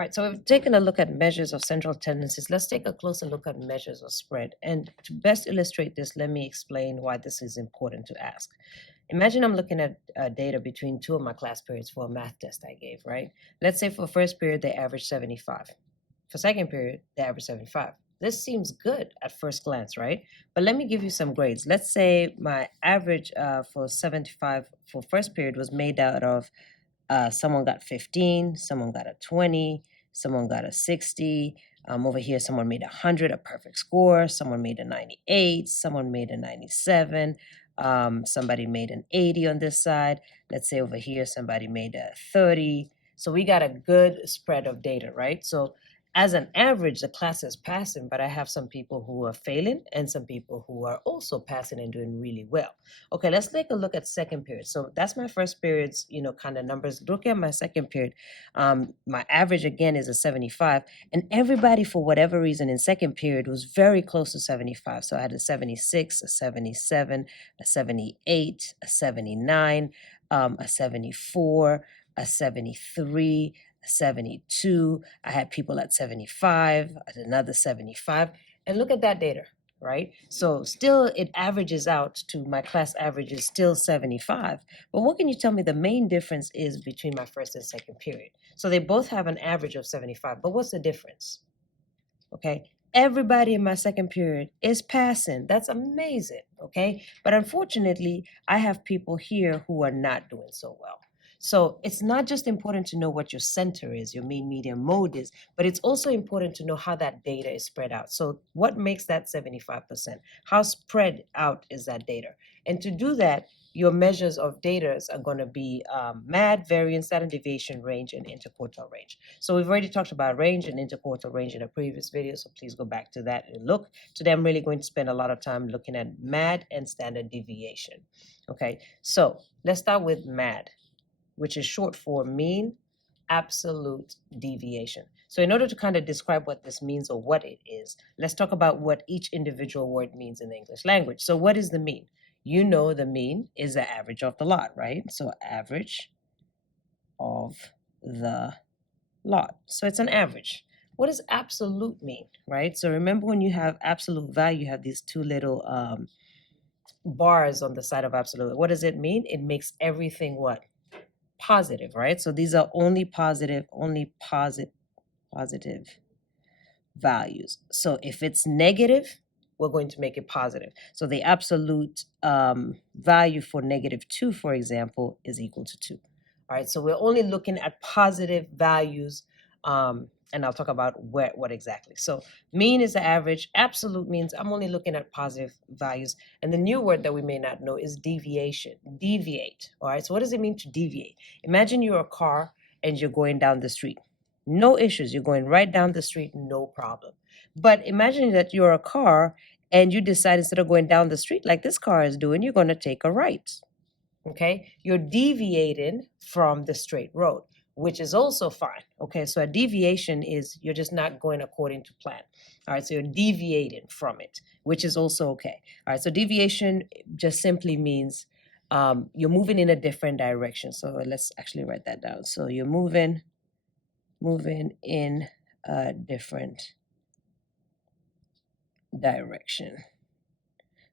right, so we've taken a look at measures of central tendencies. Let's take a closer look at measures of spread. And to best illustrate this, let me explain why this is important to ask. Imagine I'm looking at data between two of my class periods for a math test I gave, right? Let's say for first period, they averaged 75. For second period, they averaged 75. This seems good at first glance, right? But let me give you some grades. Let's say my average for 75 for first period was made out of someone got 15, someone got a 20, someone got a 60. Over here, someone made 100, a perfect score. Someone made a 98. Someone made a 97. Somebody made an 80 on this side. Let's say over here, somebody made a 30. So we got a good spread of data, right? So as an average, the class is passing, but I have some people who are failing and some people who are also passing and doing really well. Okay, let's take a look at second period. So that's my first period's, kind of numbers. Look at my second period. My average again is a 75, and everybody for whatever reason in second period was very close to 75. So I had a 76, a 77, a 78, a 79, a 74, a 73, 72. I had people at 75, at another 75. And look at that data, right? So still it averages out to my class average is still 75. But what can you tell me the main difference is between my first and second period? So they both have an average of 75, but what's the difference? Okay, everybody in my second period is passing. That's amazing, okay? But unfortunately, I have people here who are not doing so well. So it's not just important to know what your center is, your mean, median, mode is, but it's also important to know how that data is spread out. So what makes that 75%? How spread out is that data? And to do that, your measures of data are going to be MAD, variance, standard deviation, range, and interquartile range. So we've already talked about range and interquartile range in a previous video, so please go back to that and look. Today I'm really going to spend a lot of time looking at MAD and standard deviation. Okay, so let's start with MAD, which is short for mean absolute deviation. So in order to kind of describe what this means or what it is, let's talk about what each individual word means in the English language. So what is the mean? You know the mean is the average of the lot, right? So average of the lot. So it's an average. What does absolute mean, right? So remember when you have absolute value, you have these two little bars on the side of absolute. What does it mean? It makes everything what? Positive, right? So these are only positive values. So if it's negative, we're going to make it positive. So the absolute value for -2, for example, is equal to 2. All right, so we're only looking at positive values, and I'll talk about what exactly. So mean is the average. Absolute means I'm only looking at positive values. And the new word that we may not know is deviation. Deviate. All right, so what does it mean to deviate? Imagine you're a car and you're going down the street. No issues. You're going right down the street, no problem. But imagine that you're a car and you decide instead of going down the street like this car is doing, you're going to take a right. Okay, you're deviating from the straight road, which is also fine. Okay, so a deviation is you're just not going according to plan. All right, so you're deviating from it, which is also okay. All right, so deviation just simply means you're moving in a different direction. So let's actually write that down. So you're moving in a different direction.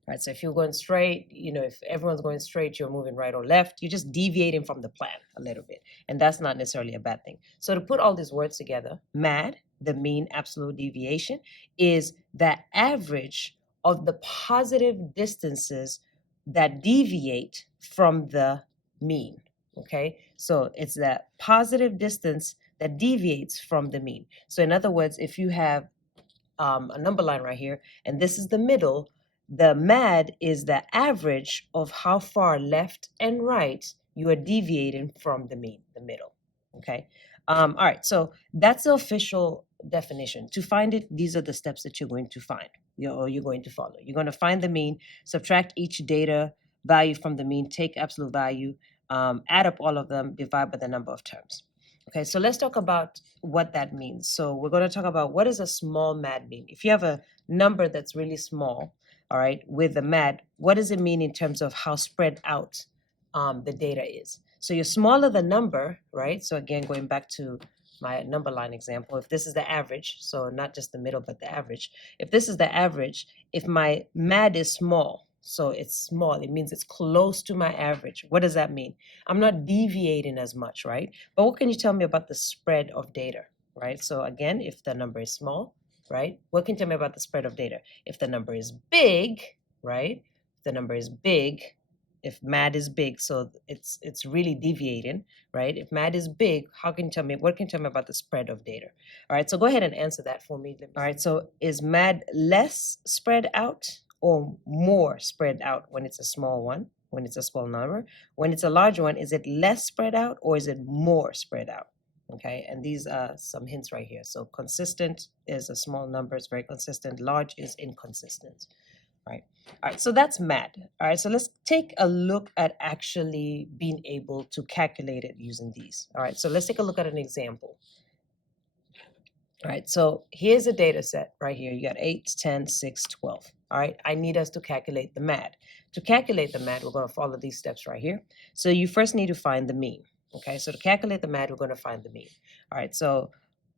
Right, so if you're going straight, if everyone's going straight, you're moving right or left, you're just deviating from the plan a little bit. And that's not necessarily a bad thing. So to put all these words together, MAD, the mean absolute deviation, is the average of the positive distances that deviate from the mean. Okay, so it's the positive distance that deviates from the mean. So in other words, if you have a number line right here, and this is the middle, the MAD is the average of how far left and right you are deviating from the mean, the middle. Okay. All right. So that's the official definition. To find it, these are the steps that you're going to find. You're going to follow. You're going to find the mean, subtract each data value from the mean, take absolute value, add up all of them, divide by the number of terms. Okay, so let's talk about what that means. So we're going to talk about what is a small MAD mean. If you have a number that's really small, all right, with the MAD, what does it mean in terms of how spread out the data is? So you're smaller the number, right? So again, going back to my number line example, if this is the average, so not just the middle, but the average, if this is the average, if my MAD is small, so it's small, it means it's close to my average. What does that mean? I'm not deviating as much, right? But what can you tell me about the spread of data, right? So again, if the number is small, right? What can you tell me about the spread of data? If the number is big, right? If the number is big, if MAD is big, so it's really deviating, right? If MAD is big, how can you tell me, what can you tell me about the spread of data? All right, so go ahead and answer that for me. All right, so is MAD less spread out or more spread out when it's a small one, when it's a small number? When it's a large one, is it less spread out or is it more spread out? Okay, and these are some hints right here. So consistent is a small number, it's very consistent. Large is inconsistent. Right. All right, so that's MAD. All right, so let's take a look at actually being able to calculate it using these. All right, so let's take a look at an example. All right, so here's a data set right here. You got 8, 10, 6, 12. All right, I need us to calculate the MAD. To calculate the MAD, we're going to follow these steps right here. So you first need to find the mean. Okay, so to calculate the MAD, we're going to find the mean. All right, so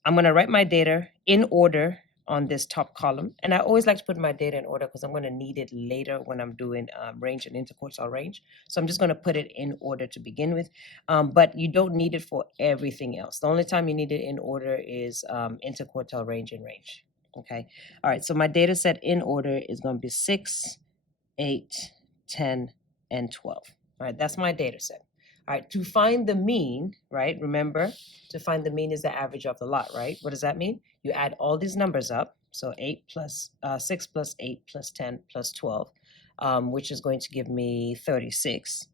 I'm going to write my data in order on this top column. And I always like to put my data in order because I'm going to need it later when I'm doing range and interquartile range. So I'm just going to put it in order to begin with. But you don't need it for everything else. The only time you need it in order is interquartile range and range. Okay. All right. So my data set in order is going to be 6, 8, 10, and 12. All right. That's my data set. All right, to find the mean, right? Remember, to find the mean is the average of the lot, right? What does that mean? You add all these numbers up. So 6 plus 8 plus 10 plus 12, which is going to give me 36.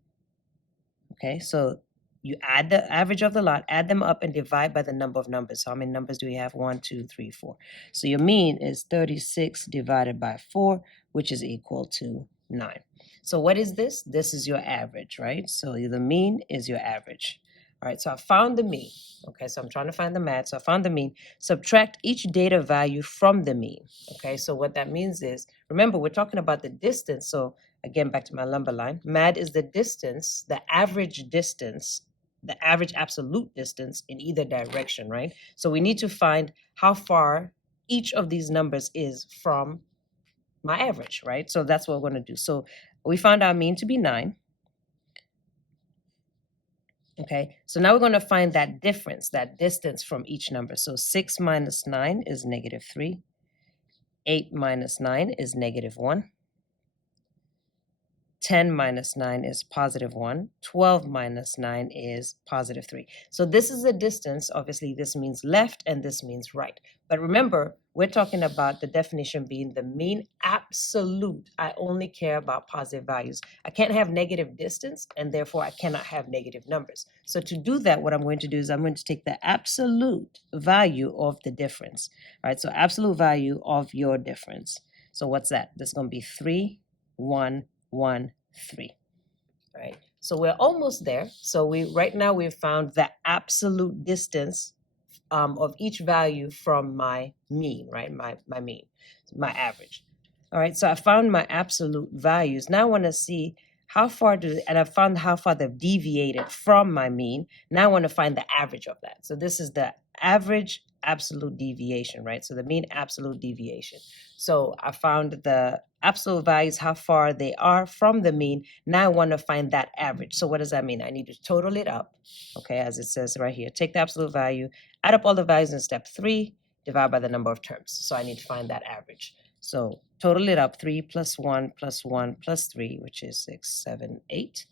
Okay, so you add the average of the lot, add them up and divide by the number of numbers. So how many numbers do we have? 1, 2, 3, 4. So your mean is 36 divided by 4, which is equal to 9. So what is this? This is your average, right? So the mean is your average. All right, so I found the mean. Okay, so I'm trying to find the MAD. So I found the mean. Subtract each data value from the mean. Okay, so what that means is, remember, we're talking about the distance. So again, back to my number line. MAD is the distance, the average absolute distance in either direction, right? So we need to find how far each of these numbers is from my average, right? So that's what we're going to do. So we found our mean to be 9. Okay, so now we're going to find that difference, that distance from each number. So 6 minus 9 is negative 3. 8 minus 9 is negative 1. 10 minus 9 is positive 1. 12 minus 9 is positive 3. So this is the distance. Obviously, this means left and this means right. But remember, we're talking about the definition being the mean absolute. I only care about positive values. I can't have negative distance, and therefore I cannot have negative numbers. So to do that, what I'm going to do is I'm going to take the absolute value of the difference. All right, so absolute value of your difference. So what's that? That's going to be 3, 1, 1, 3. Right. So we're almost there. So right now we've found the absolute distance of each value from my mean, right? My mean, my average. All right. So I found my absolute values. Now I want to see how far and I found how far they've deviated from my mean. Now I want to find the average of that. So this is the average absolute deviation, right? So the mean absolute deviation. So I found the absolute values, how far they are from the mean. Now I want to find that average. So what does that mean? I need to total it up, okay, as it says right here. Take the absolute value, add up all the values in step 3, divide by the number of terms. So I need to find that average. So total it up, 3 plus 1 plus 1 plus 3, which is 6, 7, 8.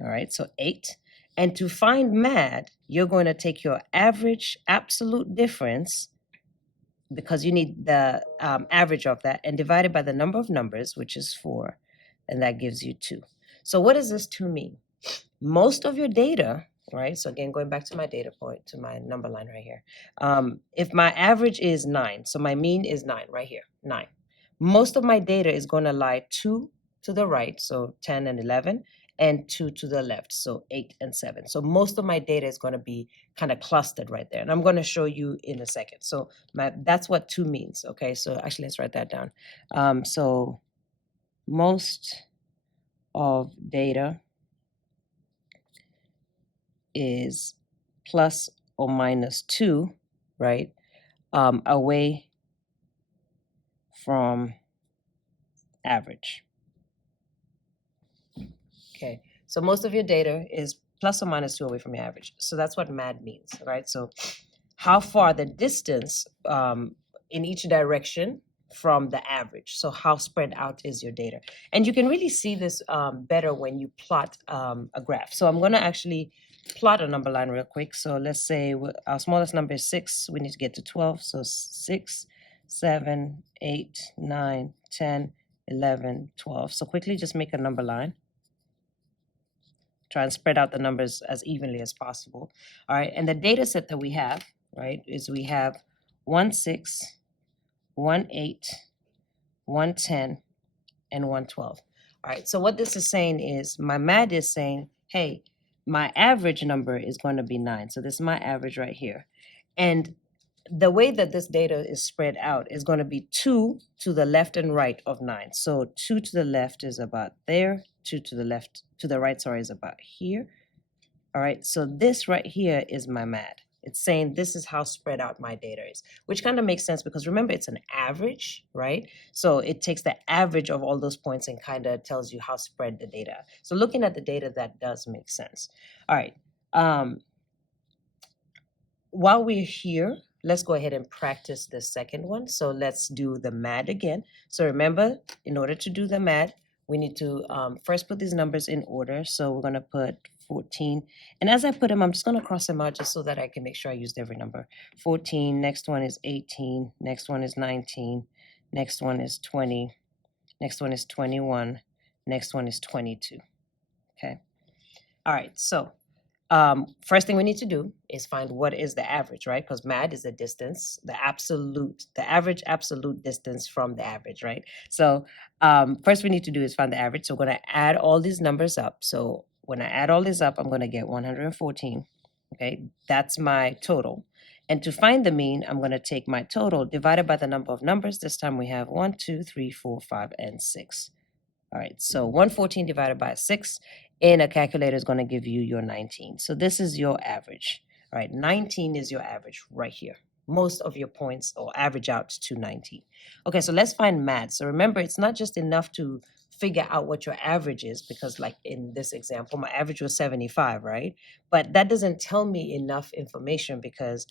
All right, so 8. And to find MAD, you're going to take your average absolute difference, because you need the average of that, and divide it by the number of numbers, which is 4, and that gives you 2. So what does this 2 mean? Most of your data, right? So again, going back to my data point, to my number line right here. If my average is 9, so my mean is 9 right here, 9. Most of my data is going to lie 2 to the right, so 10 and 11, and 2 to the left, so 8 and 7. So most of my data is going to be kind of clustered right there. And I'm going to show you in a second. So that's what 2 means, okay? So actually, let's write that down. So most of data is plus or minus 2, right, away from average. Okay, so most of your data is plus or minus 2 away from your average. So that's what MAD means, right? So how far the distance in each direction from the average. So how spread out is your data? And you can really see this better when you plot a graph. So I'm going to actually plot a number line real quick. So let's say our smallest number is 6. We need to get to 12. So 6, 7, 8, 9, 10, 11, 12. So quickly just make a number line. Try and spread out the numbers as evenly as possible. All right, and the data set that we have, right, is we have 1, 6, 1, 8, 1, 10, and 1, 12. All right, so what this is saying is my MAD is saying, hey, my average number is going to be 9. So this is my average right here. And the way that this data is spread out is going to be 2 to the left and right of 9. So 2 to the left is about there, 2 to the left, to the right, sorry, is about here. All right, so this right here is my MAD. It's saying this is how spread out my data is, which kind of makes sense because remember it's an average, right? So it takes the average of all those points and kind of tells you how spread the data. So looking at the data, that does make sense. All right. While we're here, let's go ahead and practice the second one. So let's do the MAD again. So remember, in order to do the MAD, we need to first put these numbers in order. So we're going to put 14. And as I put them, I'm just going to cross them out just so that I can make sure I used every number. 14, next one is 18, next one is 19, next one is 20, next one is 21, next one is 22. Okay. All right, so first thing we need to do is find what is the average, right? Because MAD is the distance, the average absolute distance from the average, right? So first we need to do is find the average. So we're going to add all these numbers up. So when I add all this up, I'm going to get 114. Okay, that's my total. And to find the mean, I'm going to take my total divided by the number of numbers. This time we have 1, 2, 3, 4, 5, and 6. All right, so 114 divided by 6 in a calculator is going to give you your 19. So this is your average. All right, 19 is your average right here. Most of your points will average out to 19. Okay, so let's find MAD. So remember, it's not just enough to figure out what your average is, because like in this example, my average was 75, right? But that doesn't tell me enough information because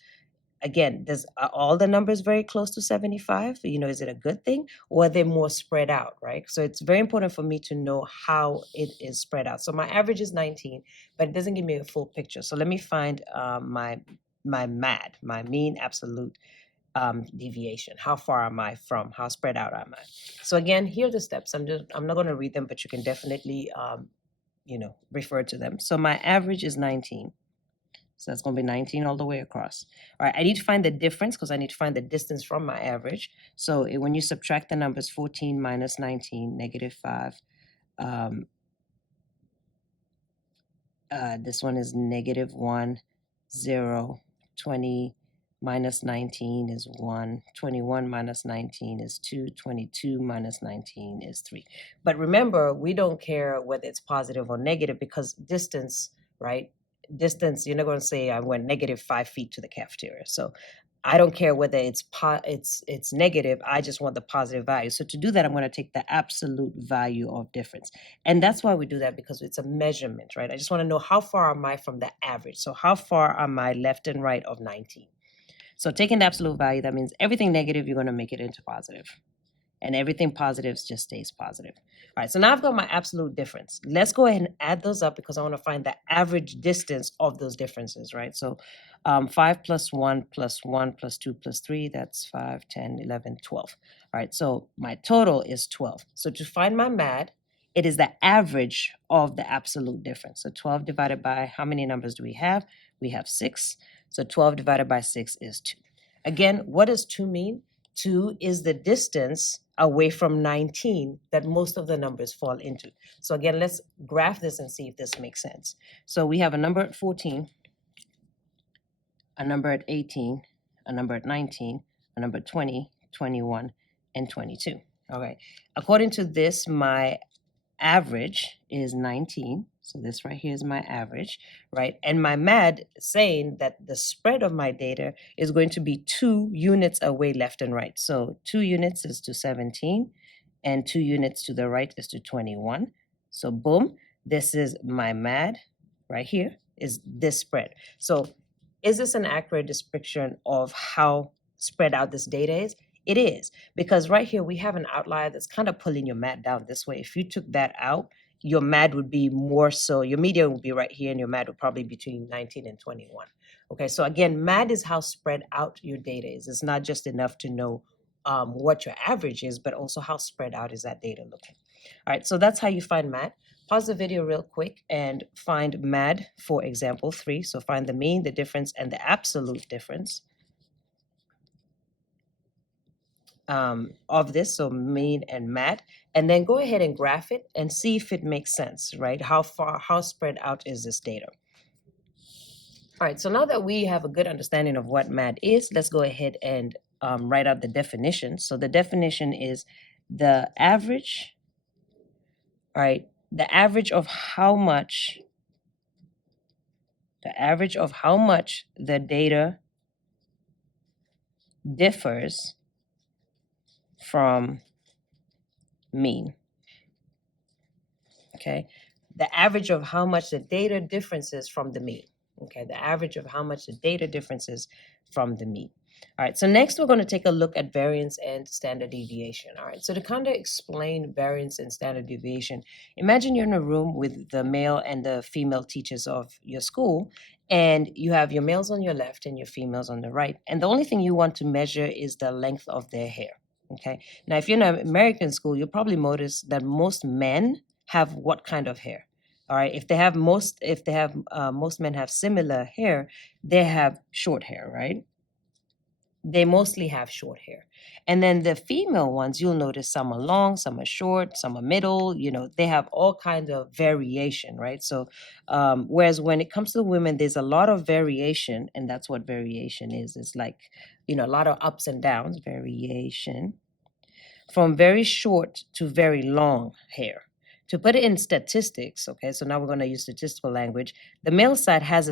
again, are all the numbers very close to 75? Is it a good thing or are they more spread out, right? So it's very important for me to know how it is spread out. So my average is 19, but it doesn't give me a full picture. So let me find my MAD, my mean absolute deviation. How far am I from? How spread out am I? So again, here are the steps. I'm not going to read them, but you can definitely refer to them. So my average is 19. So that's going to be 19 all the way across. All right, I need to find the difference because I need to find the distance from my average. So when you subtract the numbers 14 minus 19, negative 5. This one is negative 1, 0, 20 minus 19 is 1, 21 minus 19 is 2, 22 minus 19 is 3. But remember, we don't care whether it's positive or negative because distance, right? Distance, you're not going to say I went negative 5 feet to the cafeteria. So I don't care whether it's negative. I just want the positive value. So to do that, I'm going to take the absolute value of difference. And that's why we do that, because it's a measurement, right? I just want to know how far am I from the average. So how far am I left and right of 19? So taking the absolute value, that means everything negative, you're going to make it into positive. And everything positive just stays positive. All right, so now I've got my absolute difference. Let's go ahead and add those up because I want to find the average distance of those differences, right? So 5 plus 1 plus 1 plus 2 plus 3, that's 5, 10, 11, 12. All right, so my total is 12. So to find my MAD, it is the average of the absolute difference. So 12 divided by, how many numbers do we have? We have 6. So 12 divided by 6 is 2. Again, what does 2 mean? 2 is the distance away from 19 that most of the numbers fall into. So again, let's graph this and see if this makes sense. So we have a number at 14, a number at 18, a number at 19, a number at 20, 21, and 22. All right. According to this, my average is 19. So this right here is my average, right? And my MAD saying that the spread of my data is going to be 2 units away left and right. So 2 units is to 17, and 2 units to the right is to 21. So boom, this is my MAD right here, is this spread. So is this an accurate description of how spread out this data is? It is, because right here we have an outlier that's kind of pulling your MAD down this way. If you took that out, your MAD would be more so, your median would be right here, and your MAD would probably be between 19 and 21. Okay, so again, MAD is how spread out your data is. It's not just enough to know what your average is, but also how spread out is that data looking. All right, so that's how you find MAD. Pause the video real quick and find MAD for example 3. So find the mean, the difference, and the absolute difference of this, so mean and MAD, and then go ahead and graph it and see if it makes sense, right? How spread out is this data? All right, so now that we have a good understanding of what MAD is, let's go ahead and write out the definition. So the definition is the average, all right, the average of how much the data differs from mean. Okay, the average of how much the data differences from the mean. Okay, the average of how much the data differences from the mean. All right, so next we're going to take a look at variance and standard deviation. All right, so to kind of explain variance and standard deviation, imagine you're in a room with the male and the female teachers of your school, and you have your males on your left and your females on the right, and the only thing you want to measure is the length of their hair. Okay, now if you're in an American school, you'll probably notice that most men have what kind of hair? All right, if most men have similar hair, they have short hair, right? They mostly have short hair. And then the female ones, you'll notice some are long, some are short, some are middle, they have all kinds of variation, right? So whereas when it comes to women, there's a lot of variation, and that's what variation is. It's like, a lot of ups and downs, variation, from very short to very long hair. To put it in statistics, okay, so now we're going to use statistical language. The male side has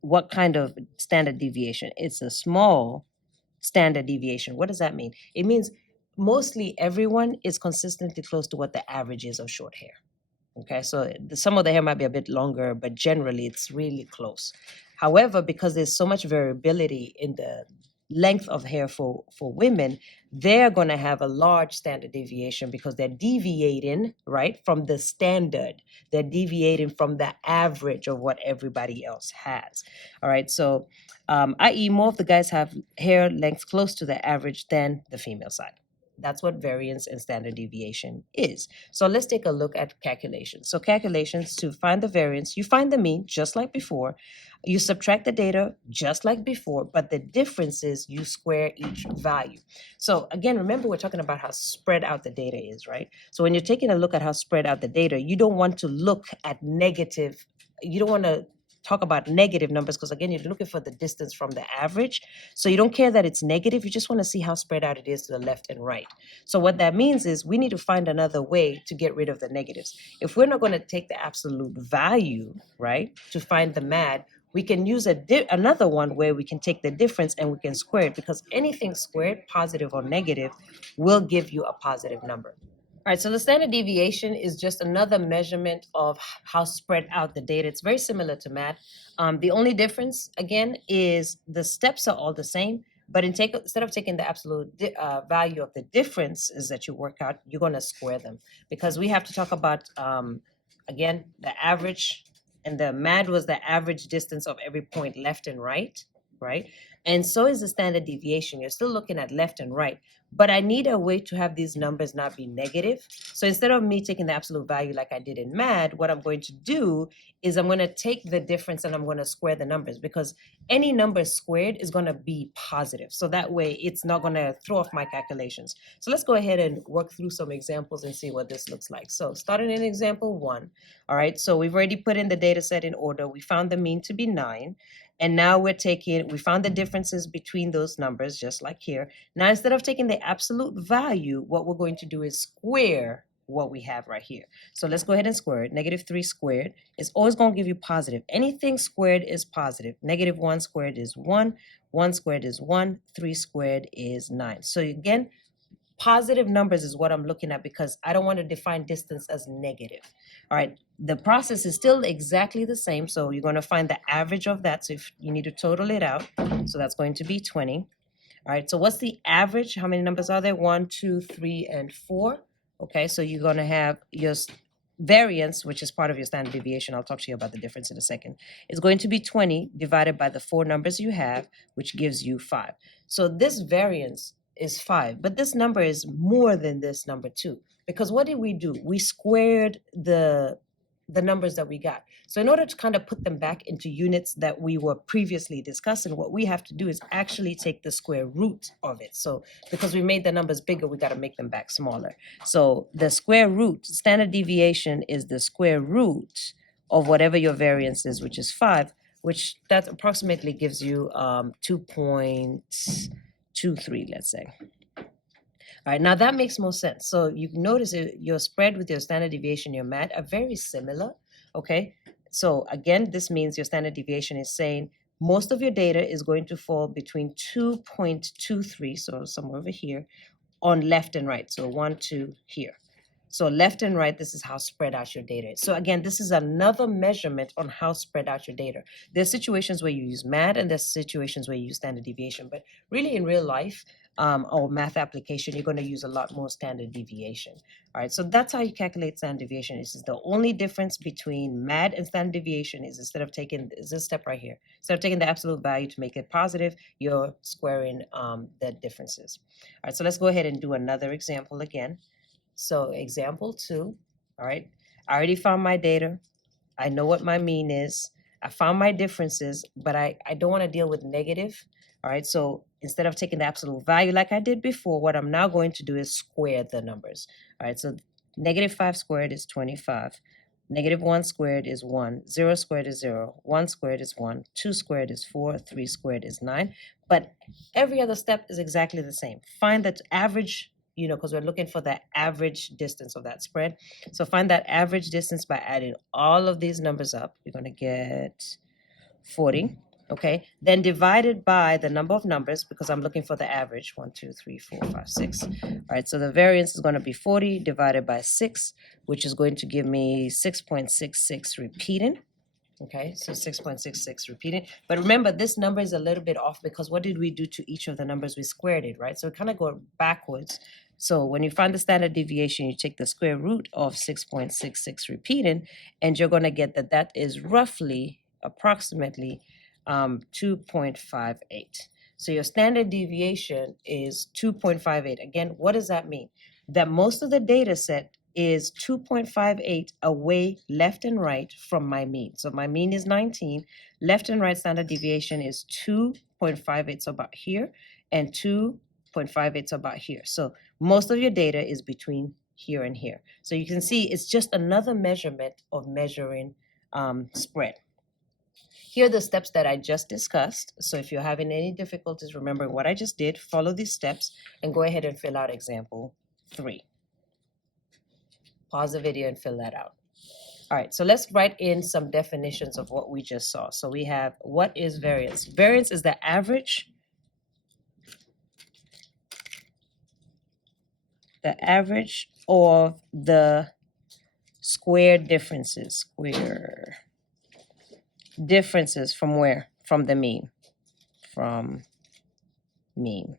what kind of standard deviation? It's a small standard deviation. What does that mean? It means mostly everyone is consistently close to what the average is of short hair. Okay, so some of the hair might be a bit longer, but generally it's really close. However, because there's so much variability in the length of hair for women, they're going to have a large standard deviation because they're deviating, right, from the standard. They're deviating from the average of what everybody else has. All right, so i.e. more of the guys have hair length close to the average than the female side. That's what variance and standard deviation is. So let's take a look at calculations. So calculations, to find the variance, you find the mean just like before. You subtract the data just like before, but the difference is you square each value. So again, remember we're talking about how spread out the data is, right? So when you're taking a look at how spread out the data, you don't want to look at negative, you don't want to talk about negative numbers, because again, you're looking for the distance from the average. So you don't care that it's negative, you just want to see how spread out it is to the left and right. So what that means is we need to find another way to get rid of the negatives. If we're not going to take the absolute value, right, to find the MAD, we can use another one where we can take the difference and we can square it, because anything squared, positive or negative, will give you a positive number. All right, so the standard deviation is just another measurement of how spread out the data. It's very similar to MAD. The only difference, again, is the steps are all the same, but instead of taking the absolute value of the differences that you work out, you're going to square them, because we have to talk about, again, the average, and the MAD was the average distance of every point left and right? And so is the standard deviation. You're still looking at left and right, but I need a way to have these numbers not be negative. So instead of me taking the absolute value like I did in MAD, what I'm going to do is I'm going to take the difference and I'm going to square the numbers, because any number squared is going to be positive. So that way it's not going to throw off my calculations. So let's go ahead and work through some examples and see what this looks like. So starting in example 1, all right, so we've already put in the data set in order. We found the mean to be 9. And now we found the differences between those numbers, just like here. Now, instead of taking the absolute value, what we're going to do is square what we have right here. So let's go ahead and square it. Negative 3 squared is always going to give you positive. Anything squared is positive. Negative 1 squared is 1. 1 squared is 1. 3 squared is 9. So again, positive numbers is what I'm looking at because I don't want to define distance as negative. All right, the process is still exactly the same. So you're going to find the average of that. So if you need to total it out, so that's going to be 20. All right, so what's the average? How many numbers are there? 1, 2, 3, and 4. Okay, so you're going to have your variance, which is part of your standard deviation. I'll talk to you about the difference in a second. It's going to be 20 divided by the 4 numbers you have, which gives you 5. So this variance is 5, but this number is more than this number too. Because what did we do? We squared the numbers that we got. So in order to kind of put them back into units that we were previously discussing, what we have to do is actually take the square root of it. So because we made the numbers bigger, we got to make them back smaller. So the square root, standard deviation, is the square root of whatever your variance is, which is 5, which that approximately gives you 2.23, let's say. All right, now that makes more sense. So you can notice your spread with your standard deviation, your MAD, are very similar, okay? So again, this means your standard deviation is saying most of your data is going to fall between 2.23, so somewhere over here, on left and right. So 1, 2 here. So left and right, this is how spread out your data is. So again, this is another measurement on how spread out your data. There's situations where you use MAD and there's situations where you use standard deviation. But really in real life or math application, you're going to use a lot more standard deviation. All right, so that's how you calculate standard deviation. This is the only difference between MAD and standard deviation is instead of taking this step right here. Instead of taking the absolute value to make it positive, you're squaring the differences. All right, so let's go ahead and do another example again. So example 2, all right, I already found my data. I know what my mean is. I found my differences, but I don't want to deal with negative. All right, so instead of taking the absolute value like I did before, what I'm now going to do is square the numbers. All right, so negative 5 squared is 25. Negative 1 squared is 1. 0 squared is 0. 1 squared is 1. 2 squared is 4. 3 squared is 9. But every other step is exactly the same. Find that average, because we're looking for the average distance of that spread. So find that average distance by adding all of these numbers up. You're going to get 40, okay? Then divided by the number of numbers, because I'm looking for the average, 1, 2, 3, 4, 5, 6. All right, so the variance is going to be 40 divided by 6, which is going to give me 6.66 repeating. Okay, so 6.66 repeating. But remember, this number is a little bit off because what did we do to each of the numbers? We squared it, right? So kind of go backwards. So when you find the standard deviation, you take the square root of 6.66 repeating, and you're going to get that is roughly, approximately 2.58. So your standard deviation is 2.58. Again, what does that mean? That most of the data set is 2.58 away left and right from my mean. So my mean is 19. Left and right standard deviation is 2.58, so about here, and 2.58, so about here. So most of your data is between here and here. So you can see it's just another measurement of measuring spread. Here are the steps that I just discussed. So if you're having any difficulties remembering what I just did, follow these steps and go ahead and fill out example 3. Pause the video and fill that out. All right, so let's write in some definitions of what we just saw. So we have, what is variance? Variance is the average of the square differences. Square differences from where? From the mean. From mean.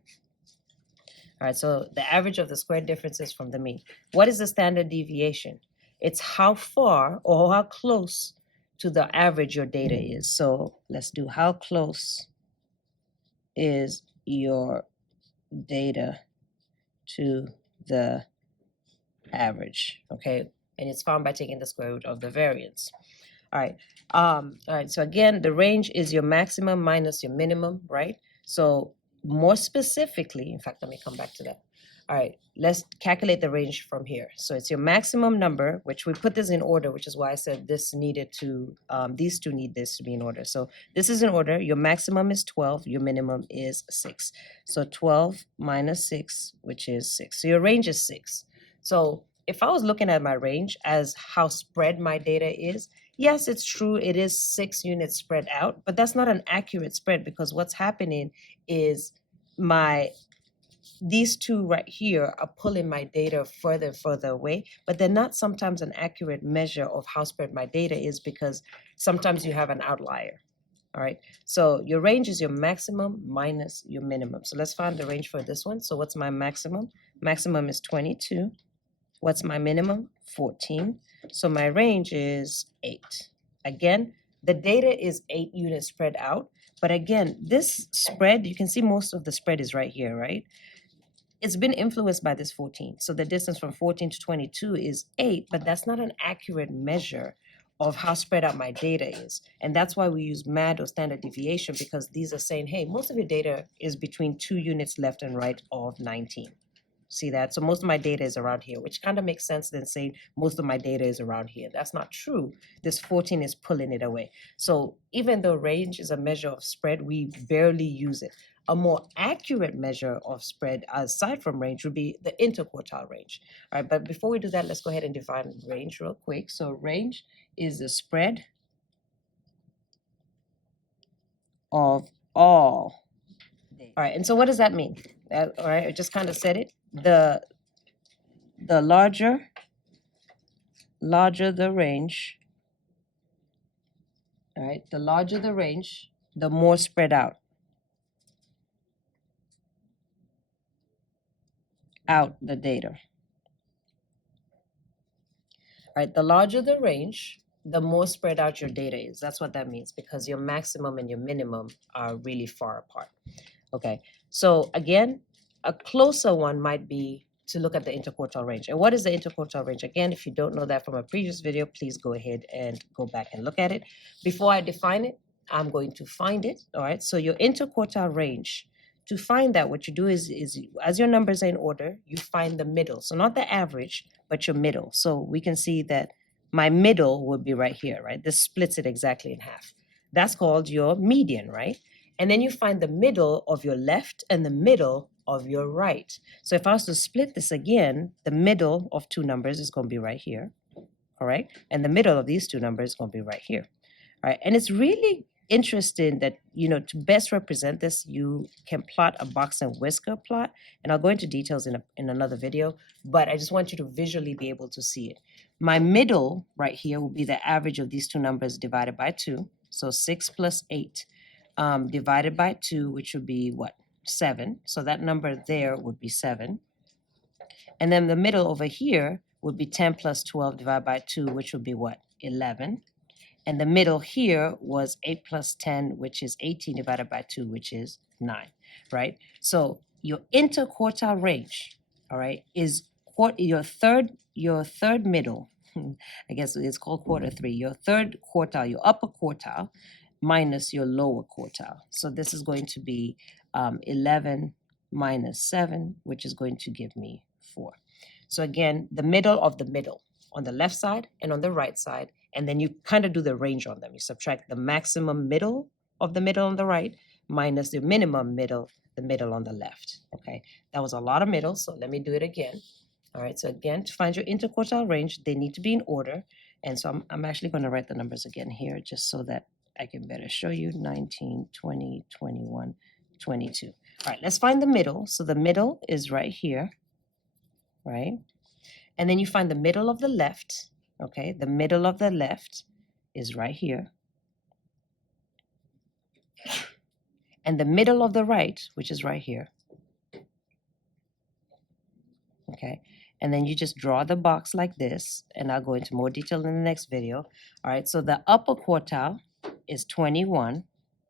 All right, so the average of the square differences from the mean. What is the standard deviation? It's how far or how close to the average your data is. So let's do how close is your data to the average, okay? And it's found by taking the square root of the variance. All right, so again, the range is your maximum minus your minimum, right? So more specifically, in fact, let me come back to that. All right, let's calculate the range from here. So it's your maximum number, which we put this in order, which is why I said this needed to, these two need this to be in order. So this is in order. Your maximum is 12, your minimum is 6. So 12 minus 6, which is 6. So your range is 6. So if I was looking at my range as how spread my data is, yes, it's true, it is 6 units spread out, but that's not an accurate spread because what's happening is these two right here are pulling my data further and further away, but they're not sometimes an accurate measure of how spread my data is because sometimes you have an outlier. All right, so your range is your maximum minus your minimum. So let's find the range for this one. So what's my maximum? Maximum is 22. What's my minimum? 14. So my range is 8. Again, the data is 8 units spread out. But again, this spread, you can see most of the spread is right here, right? It's been influenced by this 14. So the distance from 14 to 22 is 8, but that's not an accurate measure of how spread out my data is. And that's why we use MAD or standard deviation, because these are saying, hey, most of your data is between 2 units left and right of 19. See that? So most of my data is around here, which kind of makes sense than saying most of my data is around here. That's not true. This 14 is pulling it away. So even though range is a measure of spread, we barely use it. A more accurate measure of spread aside from range would be the interquartile range. All right, but before we do that, let's go ahead and define range real quick. So range is the spread of all. All right, and so what does that mean? All right, I just kind of said it. The larger the range, all right, the larger the range, the more spread out the data. All right, the larger the range, the more spread out your data is. That's what that means, because your maximum and your minimum are really far apart. Okay, so again, a closer one might be to look at the interquartile range. And what is the interquartile range? Again, if you don't know that from a previous video, please go ahead and go back and look at it. Before I define it, I'm going to find it. All right, so your interquartile range, to find that, what you do is as your numbers are in order, you find the middle. So not the average, but your middle. So we can see that my middle would be right here, right? This splits it exactly in half. That's called your median, right? And then you find the middle of your left and the middle of your right. So if I was to split this again, the middle of two numbers is going to be right here, all right? And the middle of these two numbers is going to be right here, all right? And it's really interesting that, to best represent this, you can plot a box and whisker plot, and I'll go into details in another video, but I just want you to visually be able to see it. My middle right here will be the average of these two numbers divided by 2, so 6 plus 8. Divided by 2, which would be what? 7. So that number there would be 7. And then the middle over here would be 10 plus 12 divided by 2, which would be what? 11. And the middle here was 8 plus 10, which is 18 divided by 2, which is 9, right? So your interquartile range, all right, is your third middle. I guess it's called quarter 3. Your third quartile, your upper quartile, minus your lower quartile. So this is going to be 11 minus 7, which is going to give me 4. So again, the middle of the middle on the left side and on the right side, and then you kind of do the range on them. You subtract the maximum middle of the middle on the right minus the minimum middle, the middle on the left. Okay, that was a lot of middles, so let me do it again. All right, so again, to find your interquartile range, they need to be in order. And so I'm actually going to write the numbers again here just so that I can better show you. 19, 20, 21, 22. All right, let's find the middle. So the middle is right here, right? And then you find the middle of the left, okay? The middle of the left is right here. And the middle of the right, which is right here, okay? And then you just draw the box like this, and I'll go into more detail in the next video. All right, so the upper quartile is 21,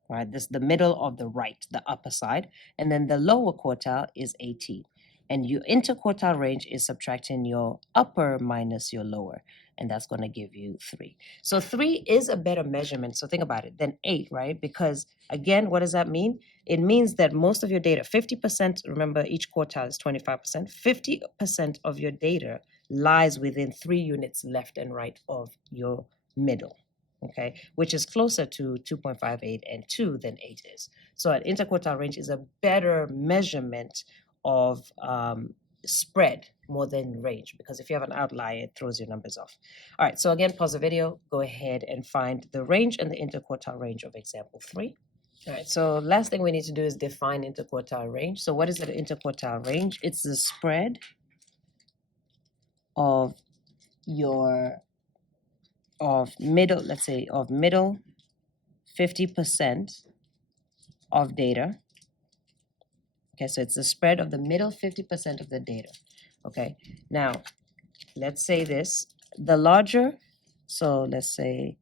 right? This is the middle of the right, the upper side. And then the lower quartile is 18. And your interquartile range is subtracting your upper minus your lower, and that's going to give you 3. So 3 is a better measurement, so think about it, than 8, right? Because again, what does that mean? It means that most of your data, 50%, remember each quartile is 25%, 50% of your data lies within 3 units left and right of your middle, okay, which is closer to 2.58 and 2 than 8 is. So an interquartile range is a better measurement of spread more than range, because if you have an outlier, it throws your numbers off. All right, so again, pause the video, go ahead and find the range and the interquartile range of example 3. All right, so last thing we need to do is define interquartile range. So what is the interquartile range? It's the spread of middle, let's say of middle 50% of data. Okay, so it's the spread of the middle 50% of the data. Okay, now let's say this, the larger, so let's say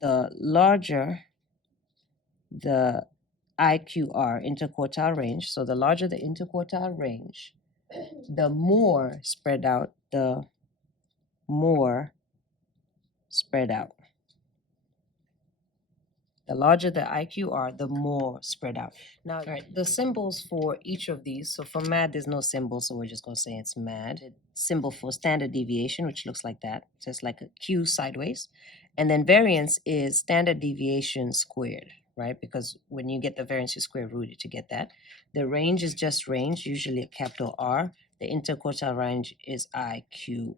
the larger the IQR, interquartile range, so the larger the interquartile range, the more spread out, the more spread out. The larger the IQR, the more spread out. Now, all right, the symbols for each of these. So for MAD, there's no symbol, so we're just going to say it's MAD. Symbol for standard deviation, which looks like that. So it's like a Q sideways. And then variance is standard deviation squared, right? Because when you get the variance, you square root it to get that. The range is just range, usually a capital R. The interquartile range is IQR.